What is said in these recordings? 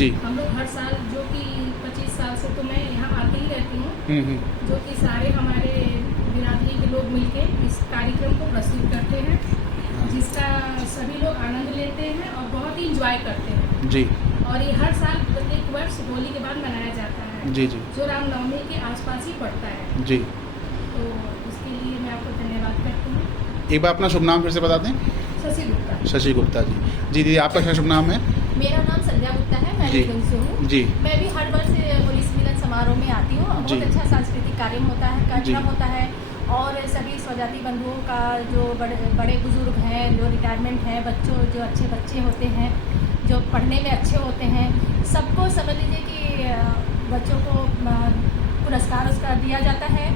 जी। हम लोग हर साल, जो कि 25 साल से तो मैं यहाँ आती ही रहती हूँ, जो कि सारे हमारे बिरादरी के लोग मिलके इस कार्यक्रम को प्रस्तुत करते हैं, जिसका सभी लोग आनंद लेते हैं और बहुत ही इंजॉय करते हैं जी। और ये हर साल प्रत्येक वर्ष होली के बाद मनाया जाता है, जी जी जो रामनवमी के आसपास ही पड़ता है। जी। तो इसके लिए मैं आपको धन्यवाद करती हूँ। एक बार अपना शुभ नाम फिर से बता दें। शशि गुप्ता। शशि गुप्ता जी। जी दीदी, आपका क्या शुभ नाम है? मेरा नाम संध्या गुप्ता है, मैं जी। लखनऊ से हूँ। जी। मैं भी हर वर्ष होली मिलन समारोह में आती हूँ। जी। बहुत अच्छा सांस्कृतिक कार्यक्रम जी। होता है और सभी स्वजाति बंधुओं का, जो बड़े बुजुर्ग हैं, जो रिटायरमेंट हैं, बच्चों जो अच्छे बच्चे होते हैं, जो पढ़ने में अच्छे होते हैं, सबको समझ लीजिए कि बच्चों को पुरस्कार दिया जाता है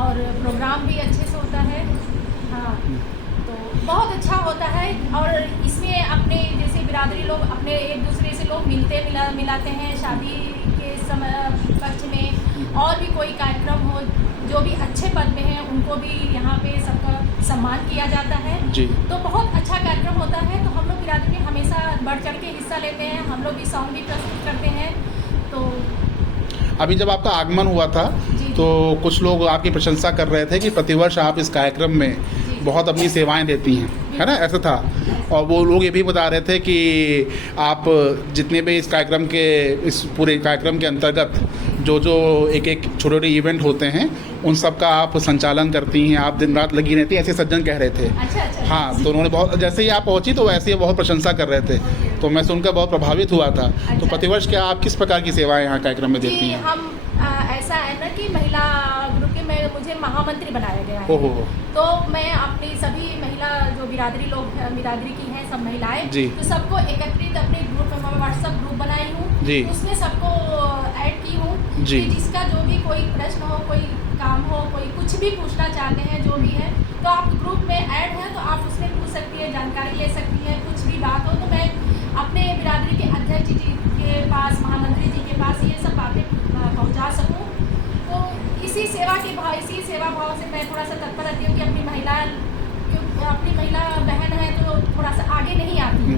और प्रोग्राम भी अच्छे से होता है। हाँ, तो बहुत अच्छा होता है और इसमें अपने जैसे बिरादरी लोग अपने एक दूसरे से लोग मिलाते हैं। शादी के समय पक्ष में और भी कोई कार्यक्रम हो, जो भी अच्छे पद में हैं उनको भी यहाँ पे सबका सम्मान किया जाता है। जी। तो बहुत अच्छा कार्यक्रम होता है। तो हम लोग बिरादरी में हमेशा बढ़ चढ़ के हिस्सा लेते हैं। हम लोग भी सॉन्ग भी प्रस्तुत करते हैं। तो अभी जब आपका आगमन हुआ था तो कुछ लोग आपकी प्रशंसा कर रहे थे कि प्रतिवर्ष आप इस कार्यक्रम में बहुत अपनी सेवाएं देती हैं, है ना, ऐसा था। और वो लोग ये भी बता रहे थे कि आप जितने भी इस पूरे कार्यक्रम के अंतर्गत जो एक छोटे छोटे इवेंट होते हैं उन सब का आप संचालन करती हैं, आप दिन रात लगी रहती हैं, ऐसे सज्जन कह रहे थे। अच्छा। हाँ, तो उन्होंने बहुत, जैसे ही आप पहुंची तो वैसे ही बहुत प्रशंसा कर रहे थे, तो मैं सुनकर बहुत प्रभावित हुआ था। तो प्रतिवर्ष क्या आप किस प्रकार की सेवाएं यहाँ कार्यक्रम में देती हैं? हम ऐसा है ना कि महिला ग्रुप के मुझे महामंत्री बनाया गया है। ओहो। तो मैं अपनी सभी महिला जो बिरादरी की हैं, सब महिलाएं, जी। तो सबको एकत्रित अपने ग्रुप में व्हाट्सएप ग्रुप बनाई हूँ। जी। उसमें सबको ऐड की हूँ जी। कि जिसका जो भी कोई प्रश्न हो, कोई काम हो, कोई कुछ भी पूछना चाहते हैं, जो भी है, तो आप ग्रुप में ऐड हैं तो आप उसमें पूछ सकती है, जानकारी ले सकती है। कुछ भी बात हो तो मैं अपने बिरादरी के अध्यक्ष जी के पास, महामंत्री जी के पास ये सब बातें पहुंचा सकूं। तो इसी सेवा भाव से मैं थोड़ा सा तत्पर रहती हूँ कि अपनी महिला बहन है तो थोड़ा सा आगे नहीं आती है।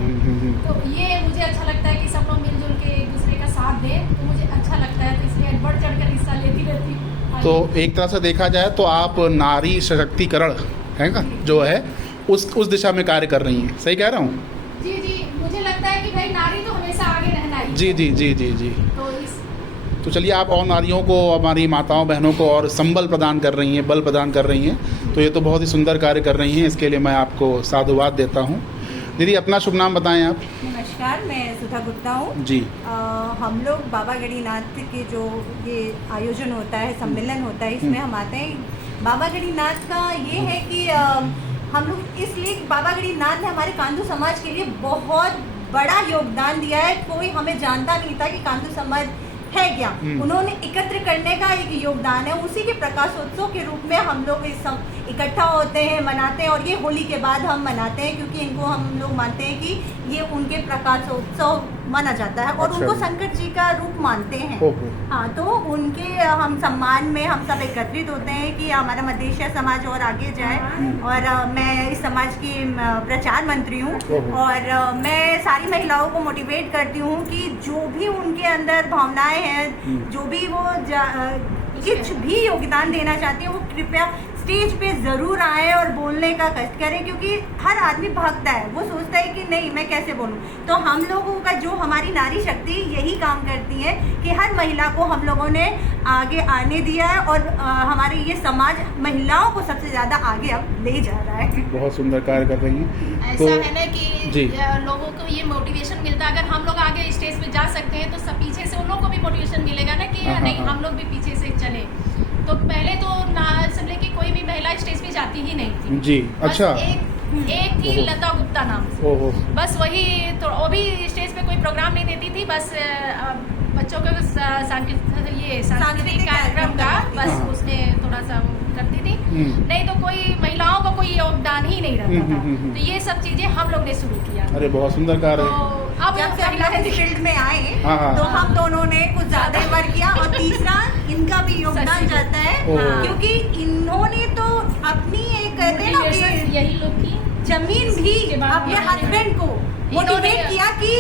तो ये मुझे अच्छा लगता है कि सब लोग मिलजुल के एक दूसरे का साथ दें, तो मुझे अच्छा लगता है। तो इसलिए बढ़ चढ़ कर हिस्सा लेती रहती हूँ। तो एक तरह से देखा जाए तो आप नारी सशक्तिकरण है ना जो है उस दिशा में कार्य कर रही हैं, सही कह रहा हूँ? जी, मुझे लगता है कि भाई नारी तो हमेशा आगे रहना ही। जी जी जी जी जी। तो चलिए, आप और नारियों को, हमारी माताओं बहनों को और संबल प्रदान कर रही हैं, बल प्रदान कर रही हैं, तो ये तो बहुत ही सुंदर कार्य कर रही हैं। इसके लिए मैं आपको साधुवाद देता हूँ। दीदी, अपना शुभ नाम बताएं आप। नमस्कार, मैं सुधा गुप्ता हूँ। जी। हम लोग बाबा गणिनाथ के जो ये आयोजन होता है, सम्मेलन होता है, इसमें हम आते हैं। बाबा गणिनाथ का ये है कि हम लोग इसलिए, बाबा गणिनाथ ने हमारे कांदू समाज के लिए बहुत बड़ा योगदान दिया है। कोई हमें जानता नहीं था कि कांदू समाज है क्या। उन्होंने एकत्र करने का एक योगदान है। उसी के प्रकाशोत्सव के रूप में हम लोग इकट्ठा होते हैं, मनाते हैं। और ये होली के बाद हम मनाते हैं क्योंकि इनको हम लोग मानते हैं कि ये उनके प्रकाशोत्सव माना जाता है और उनको शंकर जी का रूप मानते हैं। हाँ, तो उनके हम सम्मान में हम सब एकत्रित होते हैं कि हमारा मदेशिया समाज और आगे जाए। और मैं इस समाज की प्रचार मंत्री हूँ और मैं सारी महिलाओं को मोटिवेट करती हूँ कि जो भी उनके अंदर भावनाएं हैं, जो भी वो कुछ भी योगदान देना चाहती है, वो कृपया स्टेज पे ज़रूर आए और बोलने का कष्ट करें। क्योंकि हर आदमी भागता है, वो सोचता है कि नहीं मैं कैसे बोलूं। तो हम लोगों का जो हमारी नारी शक्ति यही काम करती है कि हर महिला को हम लोगों ने आगे आने दिया है और हमारे ये समाज महिलाओं को सबसे ज़्यादा आगे अब ले जा रहा है। बहुत सुंदर कार्य कर रही हैं। ऐसा है ना कि लोगों को ये मोटिवेशन मिलता है। अगर हम लोग आगे स्टेज पे जा सकते हैं तो सब पीछे से उन लोगों को भी मोटिवेशन मिलेगा ना कि नहीं, हम लोग भी पीछे से चले। तो पहले तो समझे कि कोई भी महिला स्टेज पे जाती ही नहीं थी। जी। अच्छा। एक थी लता गुप्ता नाम से, बस वही, तो वो भी स्टेज पे कोई प्रोग्राम नहीं देती थी, बस बच्चों के सांस्कृतिक कार्यक्रम का बस उसने थोड़ा सा करती थी। नहीं तो कोई महिलाओं को कोई योगदान ही नहीं रहता था। तो ये सब चीजें हम लोग ने शुरू किया। अरे बहुत सुंदर कार्य है। तो अब जब से महिला फील्ड में आए हाँ। तो हम दोनों ने कुछ ज्यादा वर्क किया। और तीसरा, इनका भी योगदान जाता है क्योंकि इन्होंने तो अपनी एक कहते हैं ना कि यही लोग की जमीन भी अपने हस्बैंड को मोटिवेट किया कि